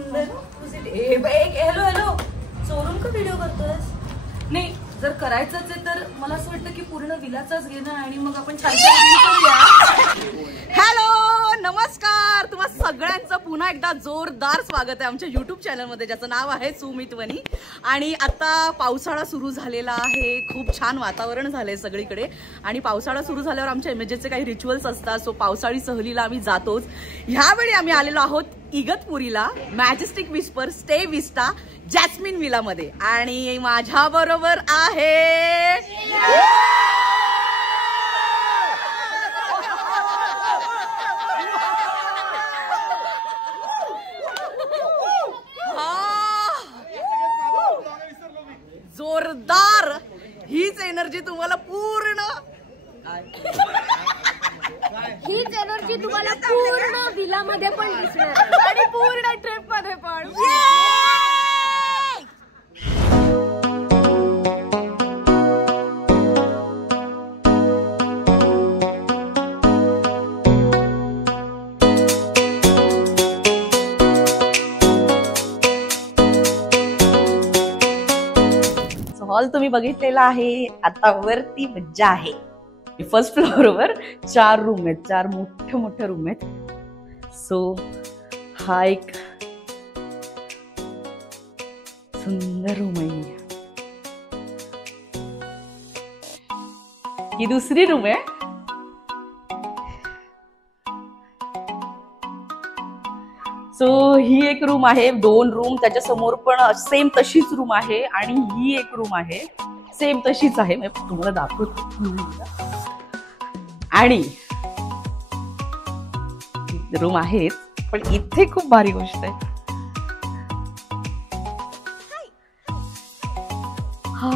सुंदर hello hello चोरून का व्हिडिओ करतोयस? नाही जर करायचंच आहे तर मला असं वाटतं की पूर्ण विलाचाच घे ना आणि मग आपण छान हॅलो नमस्कार, तुम्हा सगळ्यांचं पुन्हा एकदा जोरदार स्वागत आहे आमच्या यूट्यूब चॅनलमध्ये ज्याचं नाव आहे सुमितवनी. आणि आता पावसाळा सुरू झालेला आहे, खूप छान वातावरण झालंय सगळीकडे. आणि पावसाळा सुरू झाल्यावर आमच्या इमेजेसचे काही रिच्युअल्स असतात, सो पावसाळी सहलीला आम्ही जातोच. ह्यावेळी आम्ही आलेलो आहोत इगतपुरीला, मॅजेस्टिक विस्पर स्टे विस्टा जॅस्मिन विला मध्ये. आणि माझ्या बरोबर आहे जोरदार. हीच एनर्जी तुम्हाला पूर्ण विला मध्ये पण दिसणार आणि पूर्ण ट्रिप मध्ये पण. हॉल तुम्ही बघितलेला आहे, आता वरती मज्जा आहे. फर्स्ट फ्लोअर वर 4 रूम आहेत, 4 मोठे मोठे रूम आहेत. सो हा एक सुंदर रूम आहे. ही दुसरी रूम आहे. सो ही एक रूम आहे, 2 रूम, त्याच्या समोर पण सेम तशीच रूम आहे. आणि ही एक रूम आहे, सेम तशीच आहे, मी तुम्हाला दाखवतो. आणि रूम आहेत, पण इथे खूप भारी गोष्ट आहे. हा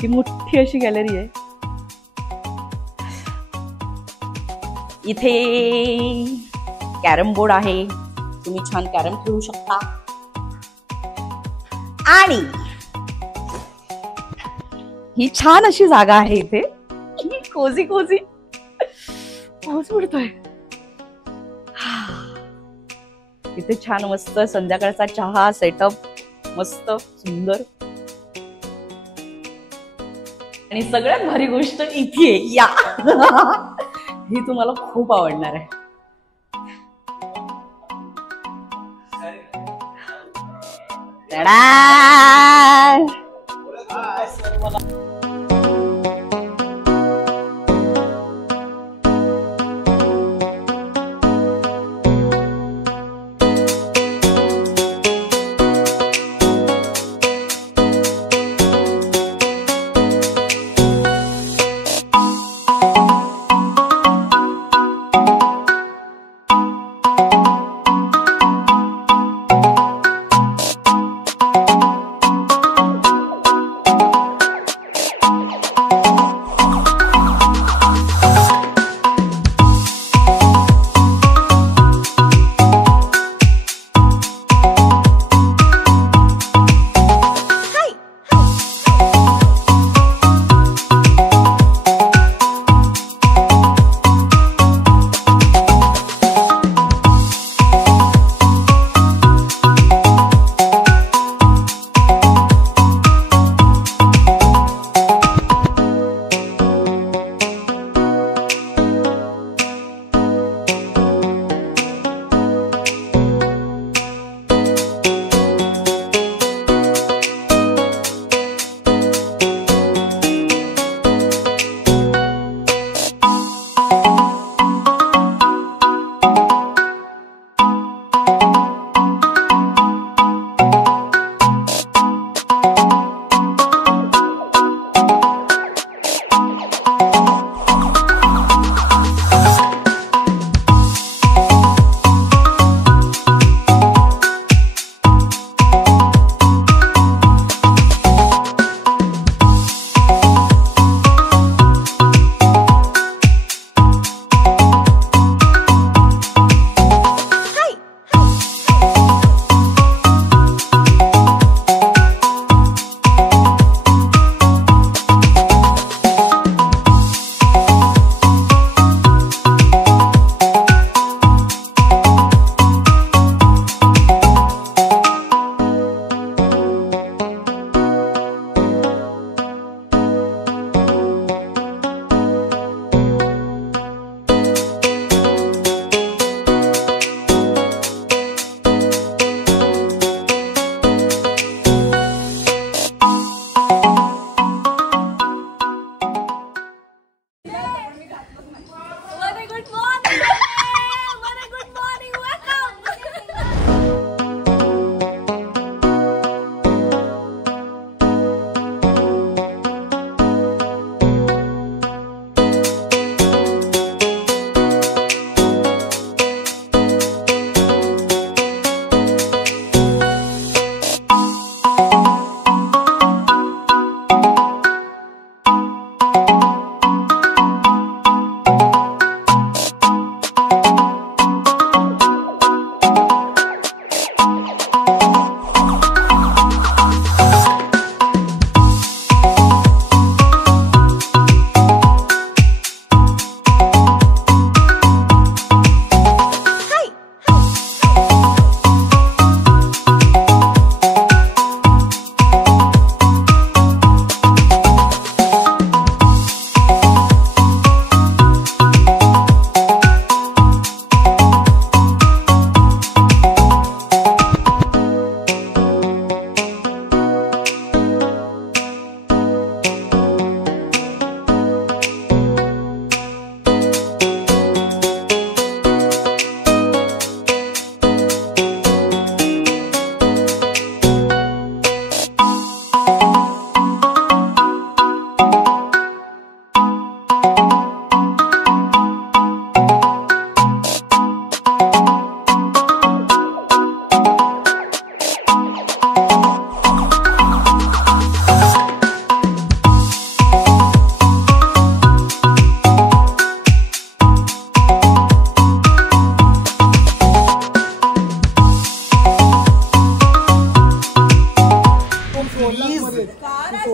ही मोठी अशी गॅलरी आहे. इथे कॅरम बोर्ड आहे, तुम्ही छान कॅरम खेळू शकता. आणि ही छान अशी जागा आहे इथे, कोझी कोझी पाऊस पडतोय. इथे छान मस्त संध्याकाळचा चहा सेटअप मस्त सुंदर. आणि सगळ्यात भारी गोष्ट इथे या ही तुम्हाला खूप आवडणार आहे.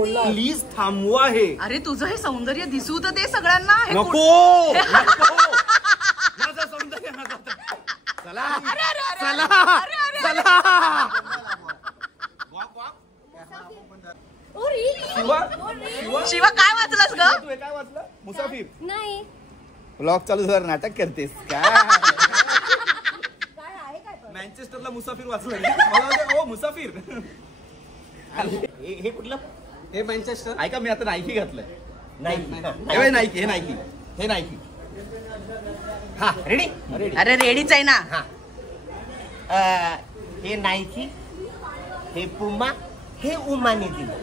प्लीज थांबवा हे. अरे तुझं हे सौंदर्य दिसू तर दे सगळ्यांना. हे नको माझं सौंदर्य नका. चला चला चला. शिवा काय वाचलास ग? तू काय वाचलं? मुसाफिर. नाही ब्लॉग चालू झालं नाटक करतेस काय? मँचेस्टरला मुसाफिर वाचलं मला वाटतं, ओ मुसाफिर. हे कुठलं? हे मँचेस्टर. ऐका मी आता नायकी घातलंय. नाही हे नायकी हे नायकी हे नायकी. हा रेडी. अरे रेडीच आहे ना. हे नायकी, हे पुमा, हे उमानी दिलं.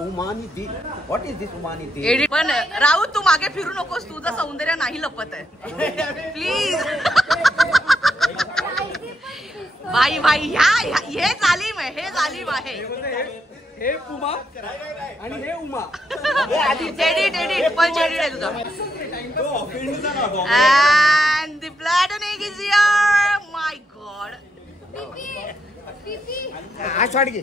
उमानी दी. व्हॉट इज दिस उमानी दी? एडी पण राऊत तू मागे फिरू नकोस. तुझं सौंदर्य नाही लपत आहे प्लीज. भाई भाई हे जालिम आहे. हे जालिम आहे. हे पुमा आणि हे उमा. एडिट पंच एडिट आहे तुझा. And the platonic is here. My God. आषाढ घे.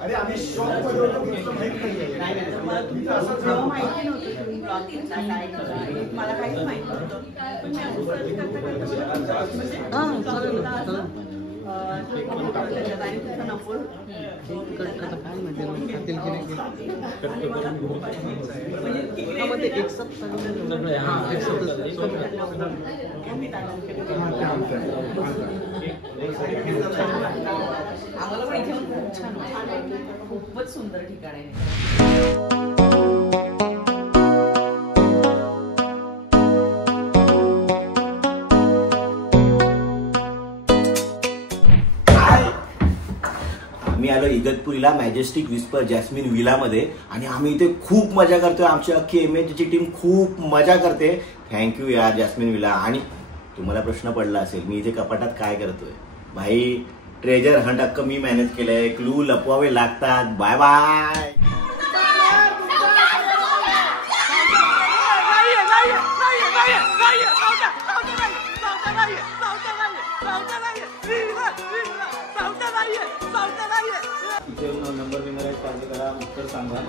अरे आम्ही शॉप मध्ये होतो माहिती नव्हतं मला काहीच माहिती नव्हतं पण मी असं सर्च करता आम्हाला पण इथे खूप छान खूपच सुंदर ठिकाण आहे. आम्ही आलो इगतपुरीला मॅजेस्टिक विस्पर जॅस्मिन विलामध्ये आणि आम्ही इथे खूप मजा करतोय. आमची अख्खी एमएचची टीम खूप मजा करते. थँक्यू यार जॅस्मिन विला. आणि तुम्हाला प्रश्न पडला असेल मी इथे कपाटात काय करतोय. भाई ट्रेजर हंट अख्खं मी मॅनेज केलंय. क्लू लपवावे लागतात. Bye bye. नंबर विनर करा उत्तर सांगा.